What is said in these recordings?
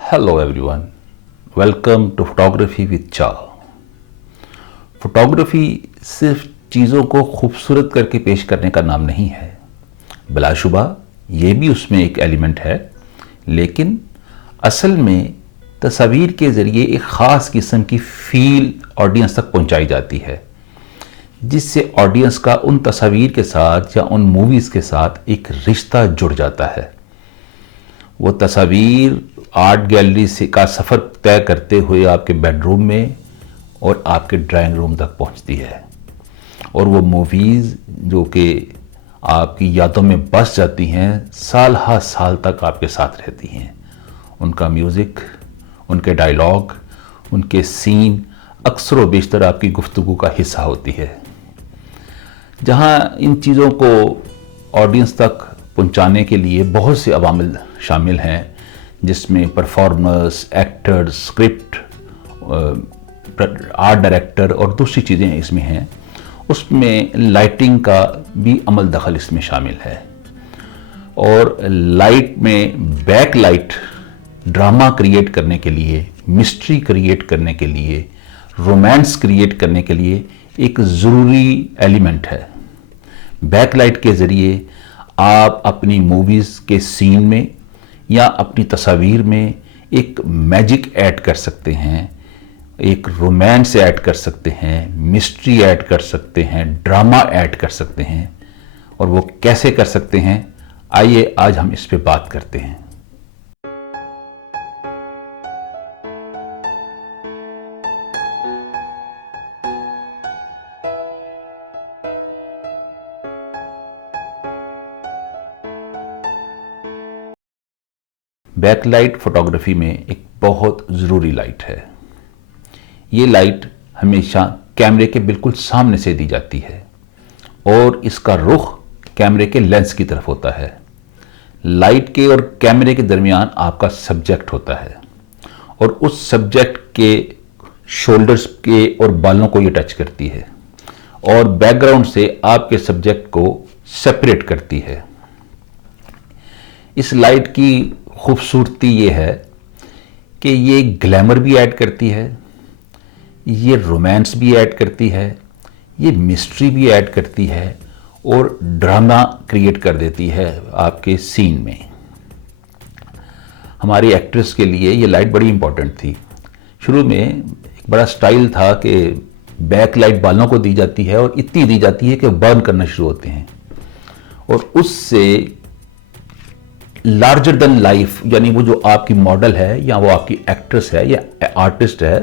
Hello everyone, welcome to photography with चा। Photography सिर्फ चीज़ों को खूबसूरत करके पेश करने का नाम नहीं है। बिलाशुबा ये भी उसमें एक एलिमेंट है, लेकिन असल में तस्वीर के ज़रिए एक ख़ास किस्म की फील ऑडियंस तक पहुंचाई जाती है, जिससे ऑडियंस का उन तस्वीर के साथ या उन मूवीज़ के साथ एक रिश्ता जुड़ जाता है। वो तस्वीर आर्ट गैलरी से का सफ़र तय करते हुए आपके बेडरूम में और आपके ड्राइंग रूम तक पहुंचती है, और वो मूवीज़ जो कि आपकी यादों में बस जाती हैं, साल हर साल तक आपके साथ रहती हैं। उनका म्यूज़िक, उनके डायलॉग, उनके सीन अक्सर व बेशतर आपकी गुफ्तगू का हिस्सा होती है। जहाँ इन चीज़ों को ऑडियंस तक पहुंचाने के लिए बहुत से अवामिल शामिल हैं, जिसमें performers, actors, script, art director और दूसरी चीज़ें इसमें हैं। उसमें लाइटिंग का भी अमल दखल इसमें शामिल है, और लाइट में बैक लाइट ड्रामा क्रिएट करने के लिए, मिस्ट्री क्रिएट करने के लिए, रोमांस क्रिएट करने के लिए एक ज़रूरी एलिमेंट है। बैक लाइट के ज़रिए आप अपनी मूवीज़ के सीन में या अपनी तस्वीर में एक मैजिक ऐड कर सकते हैं, एक रोमांस ऐड कर सकते हैं, मिस्ट्री ऐड कर सकते हैं, ड्रामा ऐड कर सकते हैं। और वो कैसे कर सकते हैं, आइए आज हम इस पे बात करते हैं। बैकलाइट फोटोग्राफी में एक बहुत ज़रूरी लाइट है। ये लाइट हमेशा कैमरे के बिल्कुल सामने से दी जाती है, और इसका रुख कैमरे के लेंस की तरफ होता है। लाइट के और कैमरे के दरमियान आपका सब्जेक्ट होता है, और उस सब्जेक्ट के शोल्डर्स के और बालों को ये टच करती है, और बैकग्राउंड से आपके सब्जेक्ट को सेपरेट करती है। इस लाइट की खूबसूरती ये है कि ये ग्लैमर भी ऐड करती है, ये रोमांस भी ऐड करती है, ये मिस्ट्री भी ऐड करती है, और ड्रामा क्रिएट कर देती है आपके सीन में। हमारी एक्ट्रेस के लिए ये लाइट बड़ी इंपॉर्टेंट थी। शुरू में एक बड़ा स्टाइल था कि बैक लाइट बालों को दी जाती है, और इतनी दी जाती है कि बर्न करना शुरू होते हैं, और उससे लार्जर देन लाइफ, यानी वो जो आपकी मॉडल है या वो आपकी एक्ट्रेस है या आर्टिस्ट है,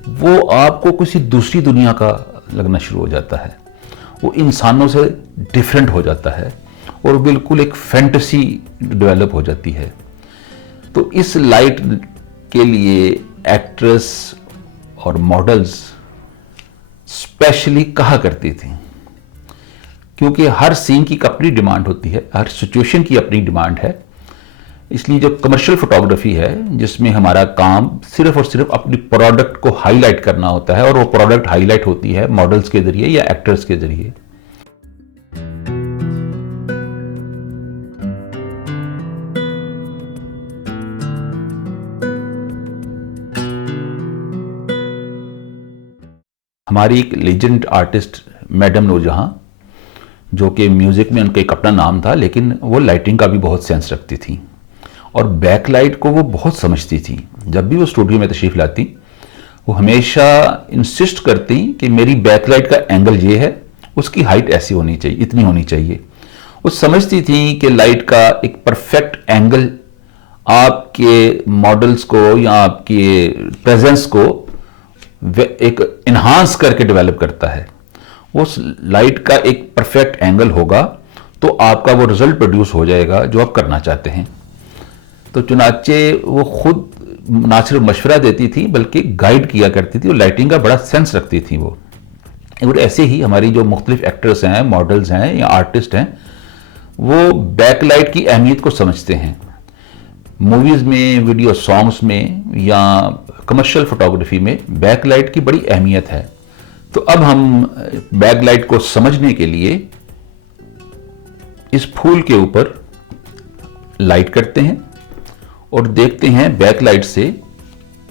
वो आपको किसी दूसरी दुनिया का लगना शुरू हो जाता है। वो इंसानों से डिफरेंट हो जाता है, और बिल्कुल एक फैंटेसी डेवलप हो जाती है। तो इस लाइट के लिए एक्ट्रेस और मॉडल्स स्पेशली कहा करती थी, क्योंकि हर सीन की अपनी डिमांड होती है, हर सिचुएशन की अपनी डिमांड है। इसलिए जो कमर्शियल फोटोग्राफी है, जिसमें हमारा काम सिर्फ और सिर्फ अपनी प्रोडक्ट को हाईलाइट करना होता है, और वो प्रोडक्ट हाईलाइट होती है मॉडल्स के जरिए या एक्टर्स के जरिए। हमारी एक लेजेंड आर्टिस्ट मैडम नूरजहां, जो कि म्यूज़िक में उनका एक अपना नाम था, लेकिन वो लाइटिंग का भी बहुत सेंस रखती थी, और बैकलाइट को वो बहुत समझती थी। जब भी वो स्टूडियो में तशरीफ़ लाती, वो हमेशा इंसिस्ट करती कि मेरी बैकलाइट का एंगल ये है, उसकी हाइट ऐसी होनी चाहिए, इतनी होनी चाहिए। वो समझती थी कि लाइट का एक परफेक्ट एंगल आपके मॉडल्स को या आपके प्रेजेंस को एक इन्हांस करके डेवलप करता है। उस लाइट का एक परफेक्ट एंगल होगा तो आपका वो रिजल्ट प्रोड्यूस हो जाएगा जो आप करना चाहते हैं। तो चुनाचे वो खुद ना सिर्फ मशवरा देती थी बल्कि गाइड किया करती थी, और लाइटिंग का बड़ा सेंस रखती थी वो। और ऐसे ही हमारी जो मुख्तलिफ एक्टर्स हैं, मॉडल्स हैं या आर्टिस्ट हैं, वो बैक लाइट की अहमियत को समझते हैं। मूवीज़ में, वीडियो सॉन्ग्स में या कमर्शियल फोटोग्राफी में बैक लाइट की बड़ी अहमियत है। तो अब हम बैक लाइट को समझने के लिए इस फूल के ऊपर लाइट करते हैं, और देखते हैं बैकलाइट से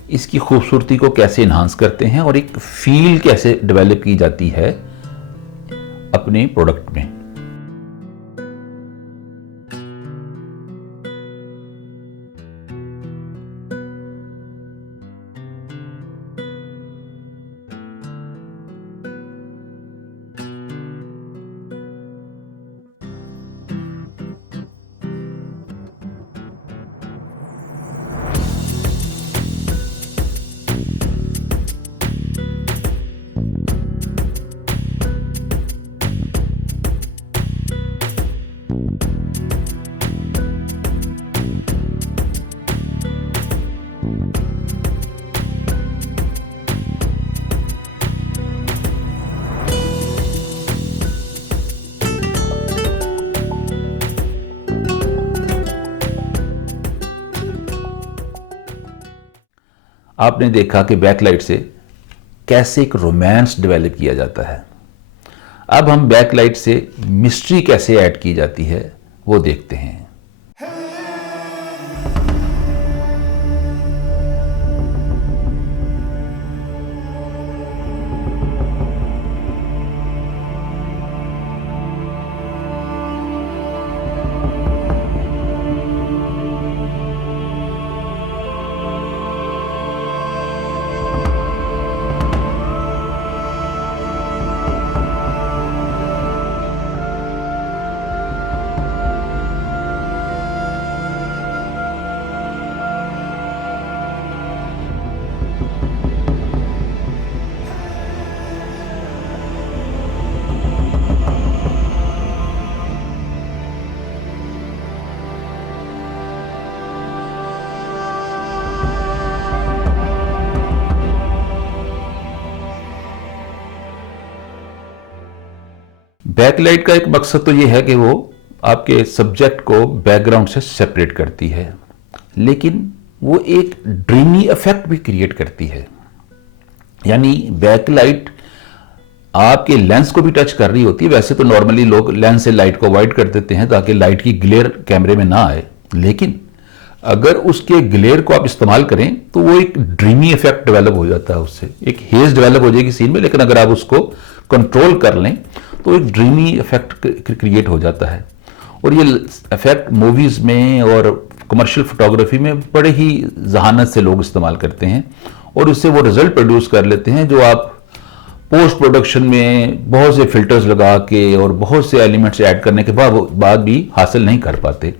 इसकी खूबसूरती को कैसे इन्हांस करते हैं और एक फील कैसे डेवलप की जाती है अपने प्रोडक्ट में। आपने देखा कि बैकलाइट से कैसे एक रोमांस डेवलप किया जाता है। अब हम बैकलाइट से मिस्ट्री कैसे ऐड की जाती है वो देखते हैं। बैकलाइट का एक मकसद तो यह है कि वो आपके सब्जेक्ट को बैकग्राउंड से सेपरेट करती है, लेकिन वो एक ड्रीमी इफेक्ट भी क्रिएट करती है। यानी बैकलाइट आपके लेंस को भी टच कर रही होती है। वैसे तो नॉर्मली लोग लेंस से लाइट को अवॉइड कर देते हैं ताकि लाइट की ग्लेयर कैमरे में ना आए, लेकिन अगर उसके ग्लेयर को आप इस्तेमाल करें तो वो एक ड्रीमी इफेक्ट डेवलप हो जाता है, उससे एक हेज डेवलप हो जाएगी सीन में। लेकिन अगर आप उसको कंट्रोल कर लें तो एक ड्रीमी इफेक्ट क्रिएट हो जाता है। और ये इफेक्ट मूवीज में और कमर्शियल फोटोग्राफी में बड़े ही जहानत से लोग इस्तेमाल करते हैं और उससे वो रिजल्ट प्रोड्यूस कर लेते हैं जो आप पोस्ट प्रोडक्शन में बहुत से फिल्टर्स लगा के और बहुत से एलिमेंट्स ऐड करने के बाद भी हासिल नहीं कर पाते।